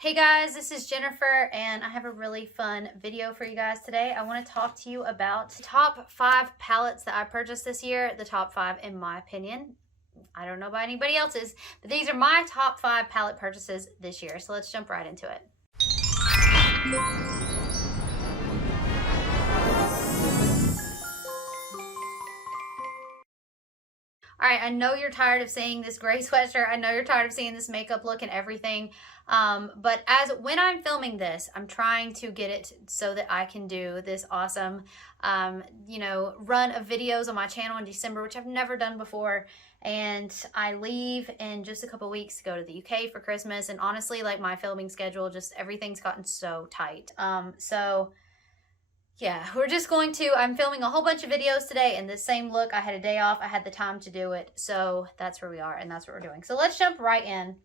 Hey guys, this is Jennifer and I have a really fun video for you guys today. I want to talk to you about the top 5 palettes that I purchased this year, the top 5 in my opinion. I don't know about anybody else's, but these are my top 5 palette purchases this year. So let's jump right into it. All right, I know you're tired of seeing this gray sweatshirt. I know you're tired of seeing this makeup look and everything. But when I'm filming this, I'm trying to get it so that I can do this awesome, run of videos on my channel in December, which I've never done before. And I leave in just a couple weeks to go to the UK for Christmas. And honestly, like my filming schedule, just everything's gotten so tight. Yeah, I'm filming a whole bunch of videos today in this same look. I had a day off. I had the time to do it. So that's where we are and that's what we're doing. So let's jump right in.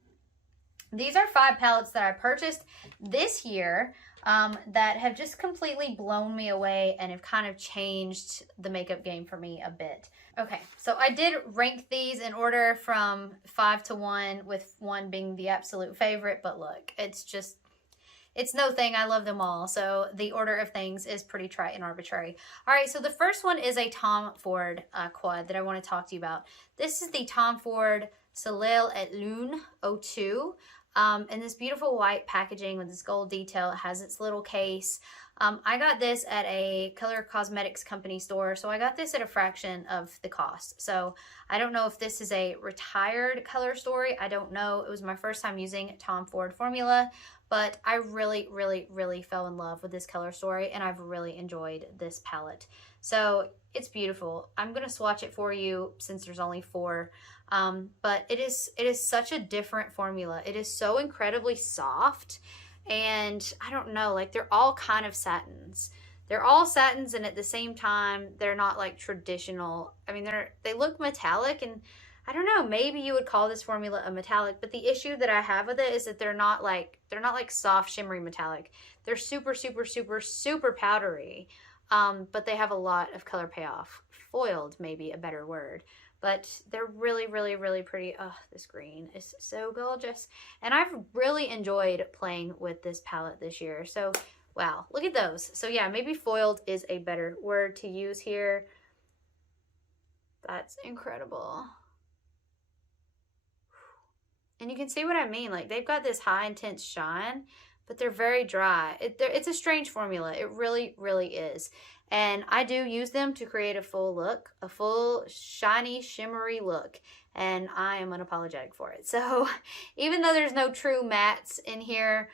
These are 5 palettes that I purchased this year that have just completely blown me away and have kind of changed the makeup game for me a bit. Okay, so I did rank these in order from 5 to 1, with 1 being the absolute favorite. But look, it's no thing. I love them all. So the order of things is pretty trite and arbitrary. All right, so the first one is a Tom Ford quad that I want to talk to you about. This is the Tom Ford Soleil et Lune 02. And this beautiful white packaging with this gold detail. It has its little case. I got this at a color cosmetics company store, so I got this at a fraction of the cost. So I don't know if this is a retired color story. I don't know. It was my first time using Tom Ford formula, but I really, really, really fell in love with this color story, and I've really enjoyed this palette. So it's beautiful. I'm going to swatch it for you since there's only 4. But it is such a different formula. It is so incredibly soft, and I don't know, like they're all kind of satins. They're all satins, and at the same time, they're not like traditional. I mean, they look metallic, and I don't know, maybe you would call this formula a metallic, but the issue that I have with it is that they're not like soft shimmery metallic. They're super, super, super, super powdery. But they have a lot of color payoff. Foiled, maybe a better word. But they're really, really, really pretty. Oh, this green is so gorgeous. And I've really enjoyed playing with this palette this year. So, wow, look at those. So yeah, maybe foiled is a better word to use here. That's incredible. And you can see what I mean. Like, they've got this high intense shine, but they're very dry. It's a strange formula. It really, really is. And I do use them to create a full look, a full shiny, shimmery look. And I am unapologetic for it. So even though there's no true mattes in here,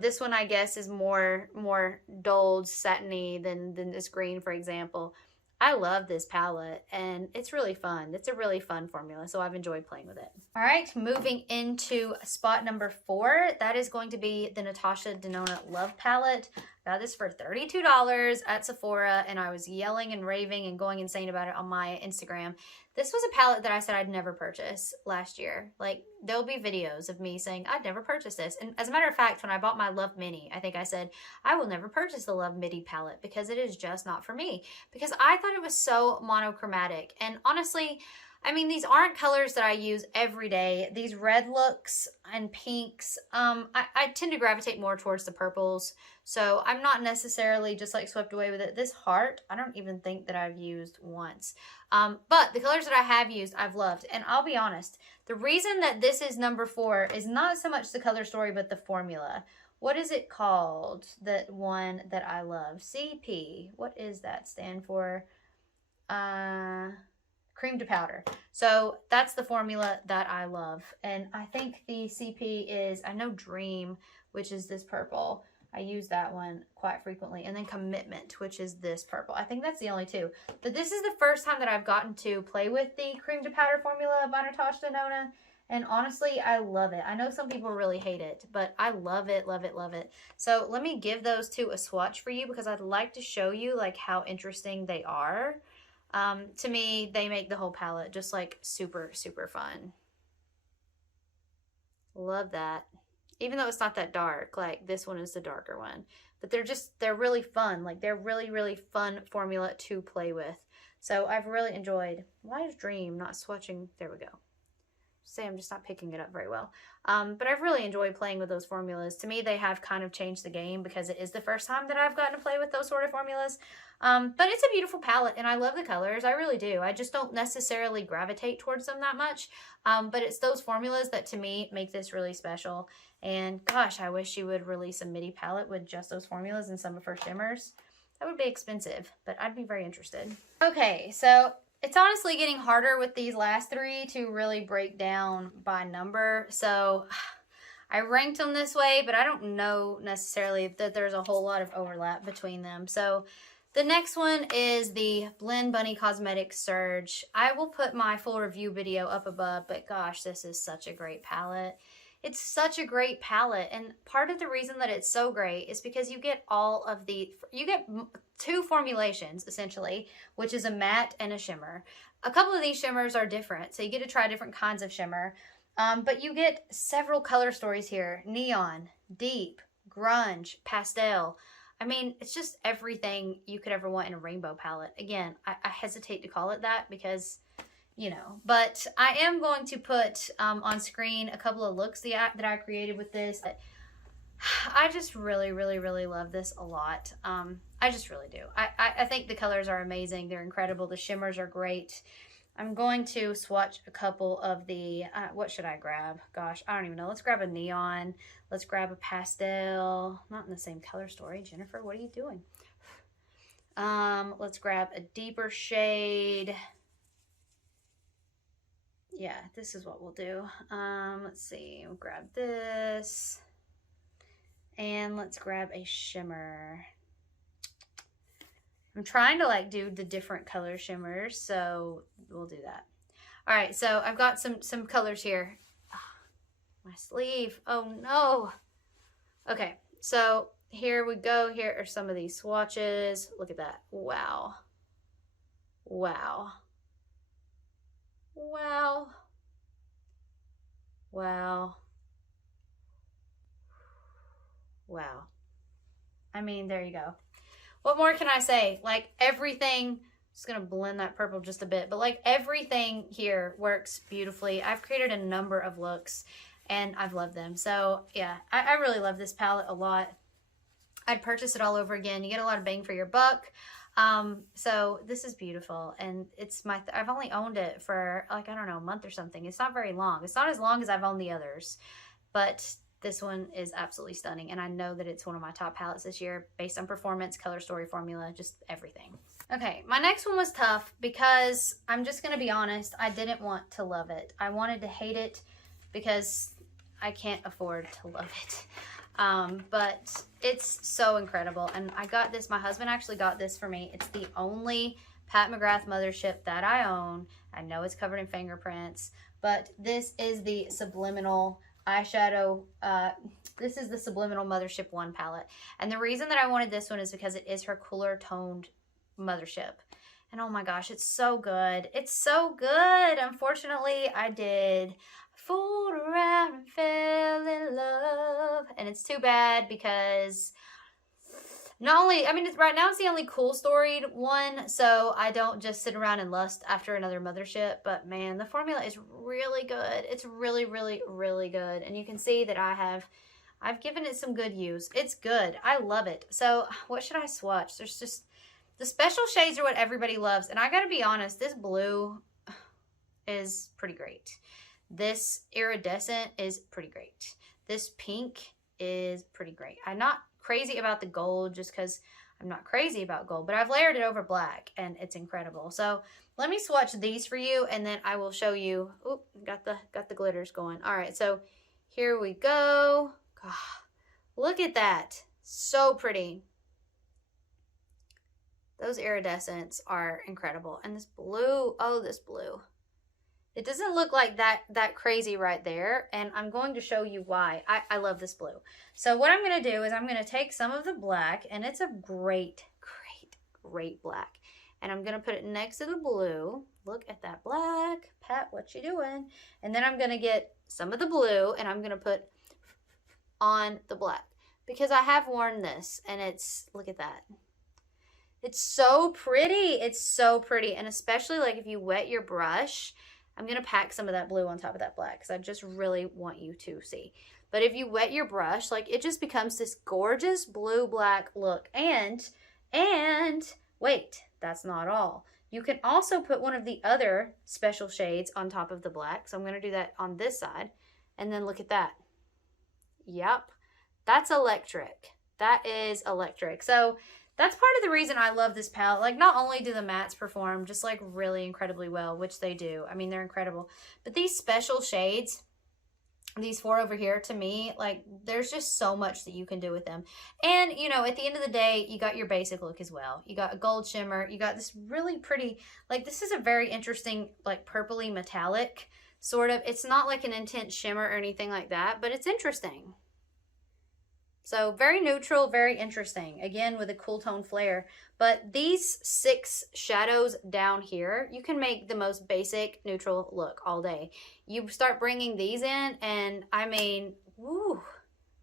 this one I guess is more dulled, satiny than this green, for example. I love this palette, and it's really fun. It's a really fun formula, so I've enjoyed playing with it. All right, moving into spot number 4. That is going to be the Natasha Denona Love Palette. Got this for $32 at Sephora, and I was yelling and raving and going insane about it on my Instagram. This was a palette that I said I'd never purchase last year. Like, there'll be videos of me saying I'd never purchase this. And as a matter of fact, when I bought my Love Mini, I think I said I will never purchase the Love Mini palette because it is just not for me. Because I thought it was so monochromatic. And honestly, I mean, these aren't colors that I use every day. These red looks and pinks, I tend to gravitate more towards the purples. So I'm not necessarily just like swept away with it. This heart, I don't even think that I've used once. But the colors that I have used, I've loved. And I'll be honest, the reason that this is number 4 is not so much the color story, but the formula. What is it called? That one that I love. CP. What is that stand for? Cream to powder. So that's the formula that I love. And I think the CP is, I know Dream, which is this purple. I use that one quite frequently. And then Commitment, which is this purple. I think that's the only 2. But this is the first time that I've gotten to play with the cream to powder formula by Natasha Denona. And honestly, I love it. I know some people really hate it, but I love it, love it, love it. So let me give those 2 a swatch for you because I'd like to show you like how interesting they are. To me, they make the whole palette just like super, super fun. Love that. Even though it's not that dark, like this one is the darker one. But they're really fun. Like they're really, really fun formula to play with. So I've really enjoyed. Why is Dream not swatching? There we go. say I'm just not picking it up very well. But I've really enjoyed playing with those formulas. To me, they have kind of changed the game because it is the first time that I've gotten to play with those sort of formulas. But it's a beautiful palette, and I love the colors. I really do. I just don't necessarily gravitate towards them that much. But it's those formulas that, to me, make this really special. And gosh, I wish she would release a midi palette with just those formulas and some of her shimmers. That would be expensive, but I'd be very interested. Okay, so it's honestly getting harder with these last three to really break down by number. So I ranked them this way, but I don't know necessarily that there's a whole lot of overlap between them. So the next one is the Blendbunny Cosmetics Surge. I will put my full review video up above, but gosh, this is such a great palette. It's such a great palette, and part of the reason that it's so great is because you get you get two formulations, essentially, which is a matte and a shimmer. A couple of these shimmers are different, so you get to try different kinds of shimmer, but you get several color stories here: neon, deep, grunge, pastel. I mean, it's just everything you could ever want in a rainbow palette. Again, I hesitate to call it that because, you know, but I am going to put on screen a couple of looks that I created with this. I just really, really, really love this a lot. I just really do. I think the colors are amazing. They're incredible. The shimmers are great. I'm going to swatch a couple of the, what should I grab? Gosh, I don't even know. Let's grab a neon. Let's grab a pastel. Not in the same color story. Jennifer, what are you doing? Let's grab a deeper shade. Yeah, this is what we'll do. Let's see, we'll grab this. And let's grab a shimmer. I'm trying to like do the different color shimmers, so we'll do that. All right, so I've got some colors here. Oh, my sleeve, oh no. Okay, so here we go. Here are some of these swatches. Look at that, wow. Wow. Wow. Wow. Wow. I mean, there you go. What more can I say? Like everything, just gonna blend that purple just a bit, but like everything here works beautifully. I've created a number of looks and I've loved them. So yeah, I really love this palette a lot. I'd purchase it all over again. You get a lot of bang for your buck. So this is beautiful, and it's I've only owned it for like, I don't know, a month or something. It's not very long. It's not as long as I've owned the others, but this one is absolutely stunning, and I know that it's one of my top palettes this year based on performance, color story, formula, just everything. Okay, my next one was tough because I'm just going to be honest, I didn't want to love it. I wanted to hate it because I can't afford to love it. But it's so incredible, and I got this, my husband actually got this for me. It's the only Pat McGrath mothership that I own. I know it's covered in fingerprints, but this is the Subliminal eyeshadow. This is the Subliminal Mothership 1 palette, and the reason that I wanted this one is because it is her cooler toned mothership, and oh my gosh, it's so good. It's so good. Unfortunately, I did fooled around and fell in love, and it's too bad because not only, I mean, right now it's the only cool storied one, so I don't just sit around and lust after another mothership, but man, the formula is really good. It's really, really, really good, and you can see that I've given it some good use. It's good. I love it. So what should I swatch? There's just, the special shades are what everybody loves, and I gotta be honest, this blue is pretty great. This iridescent is pretty great. This pink is pretty great. I'm not crazy about the gold just because I'm not crazy about gold, but I've layered it over black and it's incredible. So let me swatch these for you and then I will show you. Oop, got the glitters going. All right, so here we go. God, look at that. So pretty. Those iridescents are incredible. And this blue, oh, this blue. It doesn't look like that crazy right there, and I'm going to show you why. I love this blue. So what I'm going to do is I'm going to take some of the black, and it's a great, great, great black, and I'm going to put it next to the blue. Look at that black. Pat, what you doing? And then I'm going to get some of the blue, and I'm going to put on the black, because I have worn this, and it's, look at that. It's so pretty. It's so pretty, and especially like if you wet your brush, I'm going to pack some of that blue on top of that black because I just really want you to see. But if you wet your brush, like, it just becomes this gorgeous blue-black look. And wait, that's not all. You can also put one of the other special shades on top of the black. So I'm going to do that on this side. And then look at that. Yep, that's electric. That is electric. So that's part of the reason I love this palette. Like, not only do the mattes perform just like really incredibly well, which they do. I mean, they're incredible. But these special shades, these 4 over here, to me, like, there's just so much that you can do with them. And, you know, at the end of the day, you got your basic look as well. You got a gold shimmer. You got this really pretty, like, this is a very interesting, like, purpley metallic sort of. It's not like an intense shimmer or anything like that, but it's interesting. So very neutral, very interesting. Again, with a cool tone flare. But these 6 shadows down here, you can make the most basic neutral look all day. You start bringing these in, and I mean, woo,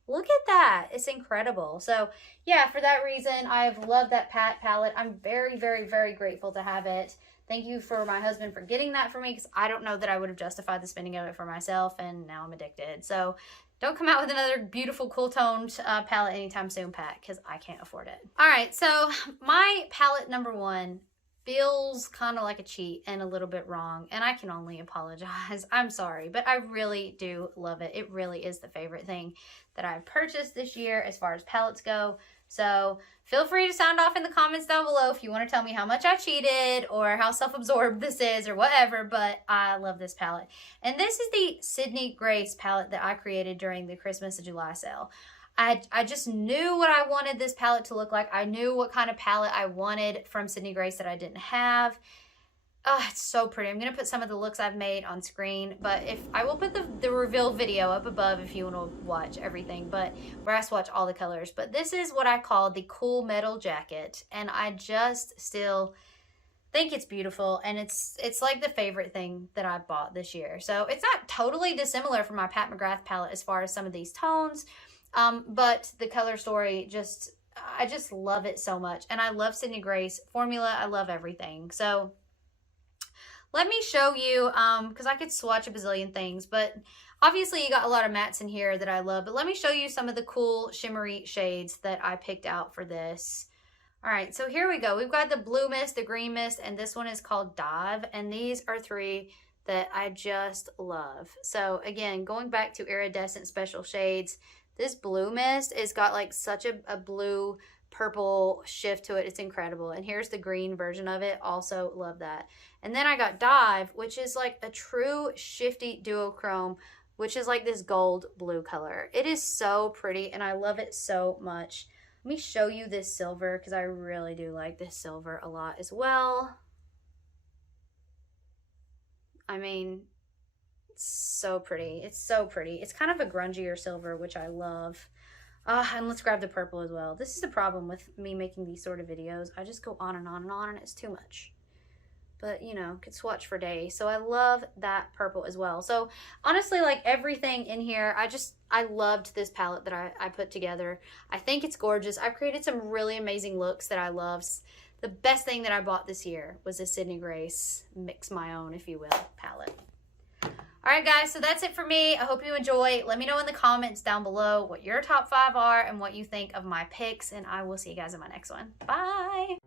look at that. It's incredible. So yeah, for that reason, I've loved that Pat palette. I'm very, very, very grateful to have it. Thank you for my husband for getting that for me, because I don't know that I would have justified the spending of it for myself, and now I'm addicted. So don't come out with another beautiful cool toned palette anytime soon, Pat, because I can't afford it. All right, so my palette number 1 feels kind of like a cheat and a little bit wrong, and I can only apologize. I'm sorry, but I really do love it. It really is the favorite thing that I've purchased this year as far as palettes go. So feel free to sound off in the comments down below if you want to tell me how much I cheated or how self-absorbed this is or whatever, but I love this palette. And this is the Sydney Grace palette that I created during the Christmas and July sale. I just knew what I wanted this palette to look like. I knew what kind of palette I wanted from Sydney Grace that I didn't have. Oh, it's so pretty. I'm going to put some of the looks I've made on screen, but if I will put the reveal video up above if you want to watch everything, but where I swatch all the colors. But this is what I call the Cool Metal Jacket, and I just still think it's beautiful, and it's like the favorite thing that I bought this year. So it's not totally dissimilar from my Pat McGrath palette as far as some of these tones, but the color story I just love it so much. And I love Sydney Grace formula. I love everything. So let me show you, because I could swatch a bazillion things, but obviously you got a lot of mattes in here that I love, but let me show you some of the cool shimmery shades that I picked out for this. All right, so here we go. We've got the blue mist, the green mist, and this one is called Dive, and these are 3 that I just love. So again, going back to iridescent special shades, this blue mist has got like such a blue purple shift to it. It's incredible. And here's the green version of it. Also love that. And then I got Dive, which is like a true shifty duochrome, which is like this gold blue color. It is so pretty, and I love it so much. Let me show you this silver, because I really do like this silver a lot as well. I mean, it's so pretty. It's so pretty. It's kind of a grungier silver, which I love. And let's grab the purple as well. This is the problem with me making these sort of videos. I just go on and on and on, and it's too much. But, you know, could swatch for days. So I love that purple as well. So honestly, like everything in here, I loved this palette that I put together. I think it's gorgeous. I've created some really amazing looks that I love. The best thing that I bought this year was a Sydney Grace Mix My Own, if you will, palette. All right, guys, so that's it for me. I hope you enjoy. Let me know in the comments down below what your top 5 are and what you think of my picks, and I will see you guys in my next one. Bye.